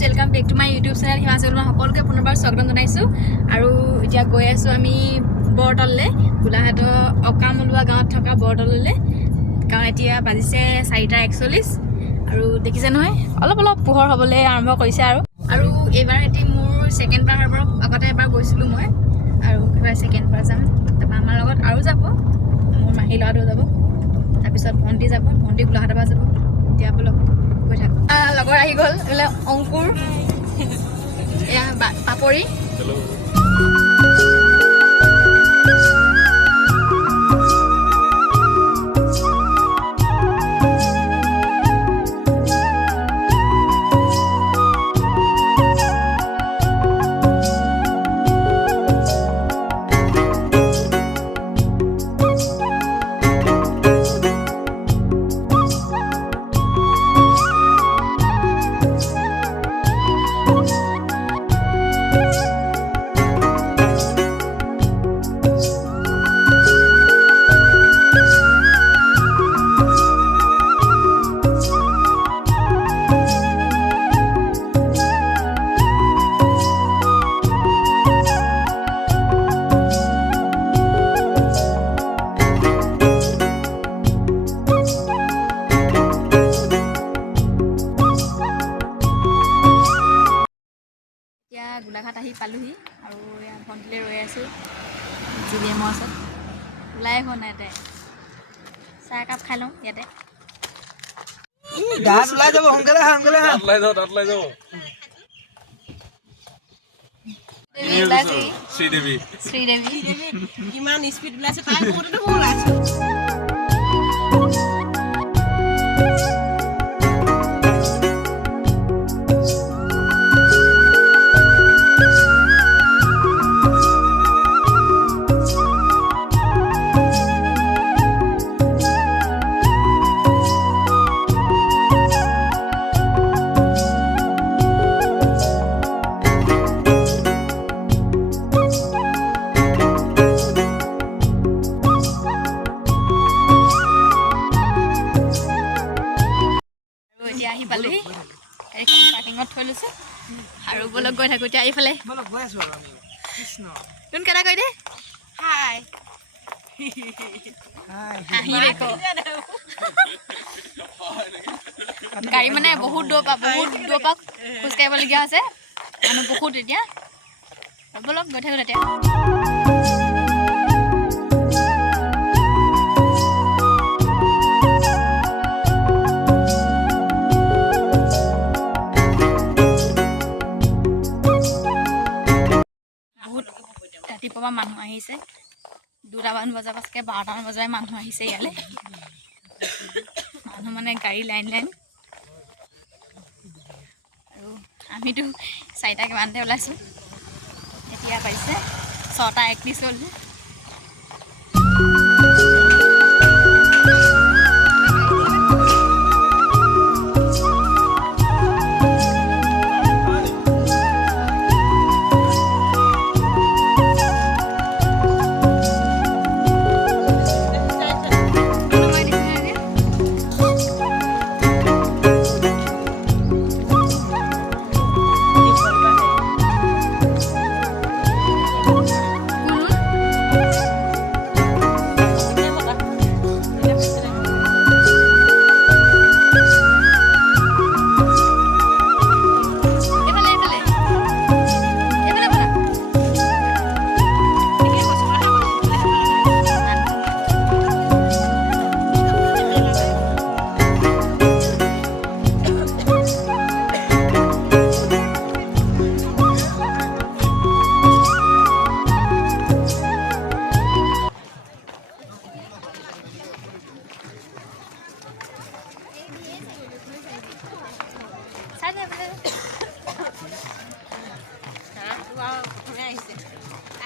welcome back to my YouTube channel Himachal सकलोके पुनर्बार स्वागत जनाइছো আৰু এতিয়া গৈ আছো আমি বৰতললে গোলাঘাট অকাম ওলোৱা গাঁৱত থকা বৰতললে কাৰণ এতিয়া বাজিছে 4:41 আৰু দেখিছে নহয় অলপ অলপ পোহৰ হ'বলৈ আৰম্ভ কৰিছে আৰু এবাৰ এটি মোৰ সেকেন্ড বাৰ আগতে এবাৰ গৈছিলো মই আৰু এবাৰ সেকেন্ড বাৰ যাম তাৰপা আমাৰ লগত আৰু যাব মোৰ মাহী ল'ৰাটো যাব তাৰ পিছত ভন্টি যাব ভন্টি গোলাঘাটৰ পৰা যাব এতিয়া বলক গৈ থাক লগৰ আহি গ'ল এলে অংকুৰ এয়া পাপৰি হেল্ল গোলাঘাট আহি পালোহি আৰু ভণ্টিলে ৰৈ আছো জিবিএমৰ ওচৰত ওলাই হোৱা নাই তাই চাহ কাপ খাই লওঁ ইয়াতে গাত ওলাই যাব সোনকালে ওলাই যাব শ্ৰীদেৱী কিমান স্পীড ওলাইছে তাই মোৰটো ওলাইছে আহি পালোহি এইখন পাৰ্কিঙত থৈ লৈছে আৰু বলক গৈ থাকো এতিয়া এইফালে বলক গৈ আছো আৰু আমি কৃষ্ণ কোন কেটা কৈ দে হাই আহি দেখো গাড়ী মানে বহুত দূৰ পৰা খোজ কাঢ়িবলগীয়া আছে মানুহ বহুত এতিয়া বলক গৈ থাকো এতিয়া ৰাতিপুৱা মানুহ আহিছে 2টামান বজাৰ পাছকে 12টামান বজাই মানুহ আহিছে ইয়ালে মানুহ মানে গাড়ী লাইন আৰু আমিতো 4টা কিমানতে ওলাইছো এতিয়া পাইছে 6:31 হ'ল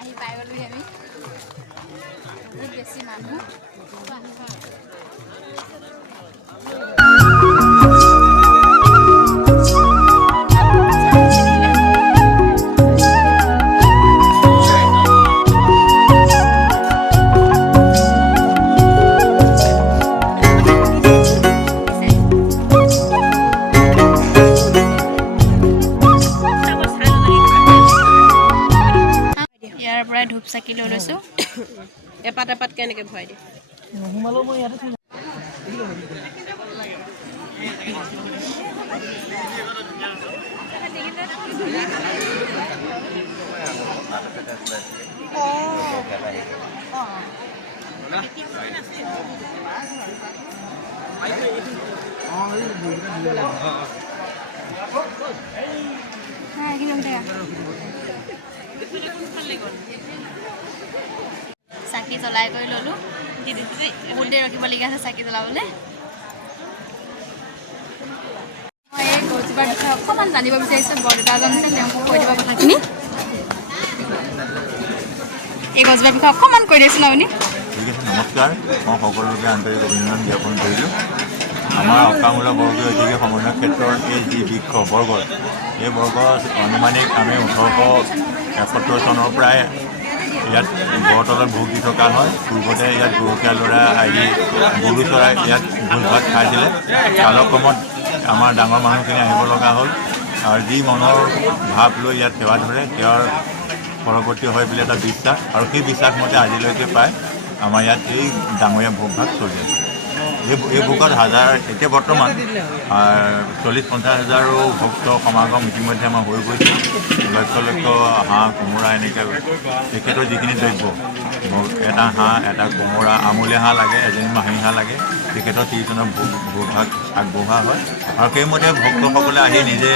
আহি পাই গ'লো আমি বহুত বেছি মানুহ চাকি লৈ লৈছোঁ এপাত এপাত কেনেকৈ ভৰাই দিয়ে চাকি জ্বলাই কৰি ল'লোঁ বহুত দেৰি ৰখিবলগীয়া আছে চাকি জ্বলাবলৈ মই এই গছজোপাৰ বিষয়ে অকণমান জানিব বিচাৰিছোঁ বৰদেউতাজন আছে তেওঁকো কৈ দিব কথাখিনি এই গছজোপাৰ বিষয়ে অকণমান কৈ দিয়কচোন আপুনি ঠিক আছে নমস্কাৰ মই সকলোকে আন্তৰিক অভিনন্দন জ্ঞাপন কৰিলোঁ আমাৰ অকামূলক বৰ্গ ঐতিহ্য সমন্বয় ক্ষেত্ৰৰ এই যি বৃক্ষ বৰগছ এই বৰগছ আনুমানিক আমি 1871 চনৰ পৰাই ইয়াত বৰতলত ভোগ দি থকা হয় পূৰ্বতে ইয়াত গৰখীয়া ল'ৰা আহি গৰু চৰাই ইয়াত ভোজ ভাত খাইছিলে কালক্ৰমত আমাৰ ডাঙৰ মানুহখিনি আহিব লগা হ'ল আৰু যি মনৰ ভাৱ লৈ ইয়াত সেৱা ধৰে তেওঁৰ পৰৱৰ্তী হয় বুলি এটা বিশ্বাস আৰু সেই বিশ্বাসমতে আজিলৈকে প্ৰায় আমাৰ ইয়াত এই ডাঙৰীয়া ভোগ ভাগ চলি আছে এই ভোগত এতিয়া বৰ্তমান 40-50 হাজাৰো ভক্ত সমাগম ইতিমধ্যে আমাৰ হৈ গৈছে লক্ষ লক্ষ হাঁহ কোমোৰা এনেকৈ তেখেতৰ যিখিনি দ্ৰব্য এটা হাঁহ এটা কোমোৰা আমুলীয়া হাঁহ লাগে এজনী মাহী হাঁহ লাগে তেখেতৰ 30 জনৰ ভোগ ভাগ আগবঢ়োৱা হয় আৰু সেইমতে ভক্তসকলে আহি নিজে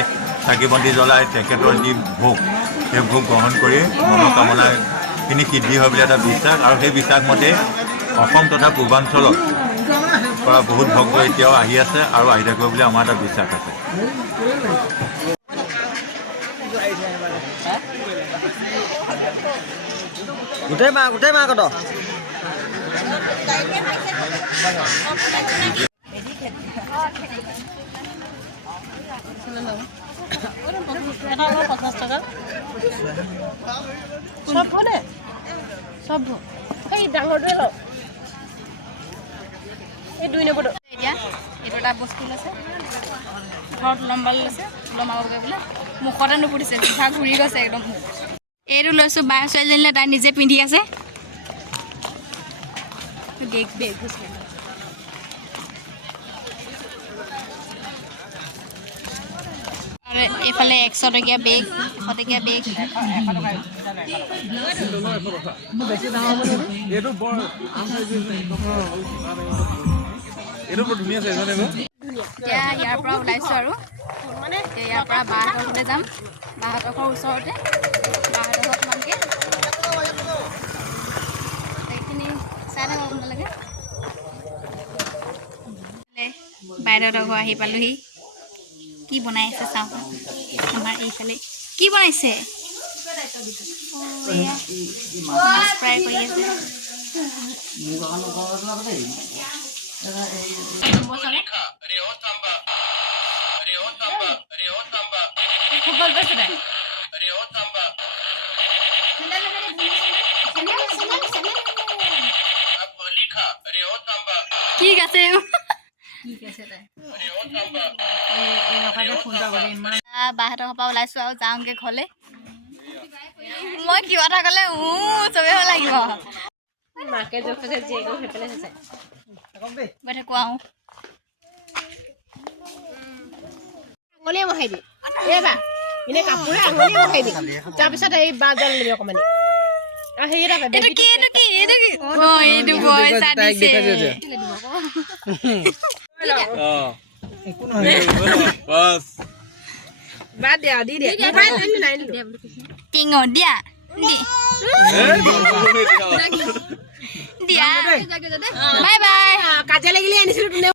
চাকি বন্তি জ্বলাই তেখেতৰ যি ভোগ সেই ভোগ গ্ৰহণ কৰি মনোকামনাখিনি সিদ্ধি হয় বুলি এটা বিশ্বাস আৰু সেই বিশ্বাসমতে অসম তথা পূৰ্বাঞ্চলত পৰা বহুত ভক্ত এতিয়াও আহি আছে আৰু আহি থাকিব বুলি আমাৰ এটা বিশ্বাস আছে গোটেই মাহ কত চব সেই ডাঙৰটোৱে লওক এই 2 নম্বৰটো এতিয়া এইটো এটা বস্তু লৈছে ঘৰত লম্বালি লৈছে লমাবগৈ বোলে মুখতে নুফুটিছে পিঠা ঘূৰি গৈছে একদম এইটো লৈছোঁ বাই ছোৱালীজনীলৈ তাই নিজে পিন্ধি আছে আৰু এইফালে 100 টকীয়া বেগ 100 টকীয়া বেগ এতিয়া ইয়াৰ পৰা ওলাইছোঁ আৰু ইয়াৰ পৰা বাহঁতৰ ঘৰলৈ যাম বাহঁতৰ ঘৰৰ ওচৰতে বাহঁতৰ ঘৰত তোমালোকে এইখিনি চাই থাকক আপোনালোকে বাইদেউহঁতৰ ঘৰ আহি পালোহি কি বনাই আছে চাওঁ আমাৰ এইফালে কি বনাইছে মাছ ফ্ৰাই কৰি আছে কি আছে বাহঁতৰ পৰা ওলাইছোঁ আৰু যাওঁগৈ ঘৰলৈ মই কিবা এটা ক'লে চবেই লাগিব মাকে জোখে জীয়েক সেইফালে আছে বাইদেউ কোৱা আঙুলিয়ে মহাই দি এইবা এনে কাপোৰে আঙুলিয়ে মহাই দি তাৰপিছত এই বাজাল ল'বি অকণমানি সেই এটা এইটো পইচা দিছে বাদ দিয়া দি দিয়া টিঙ দিয়া দিয়া বাই বাই কাজিয়া লাগিলে আনিছিলো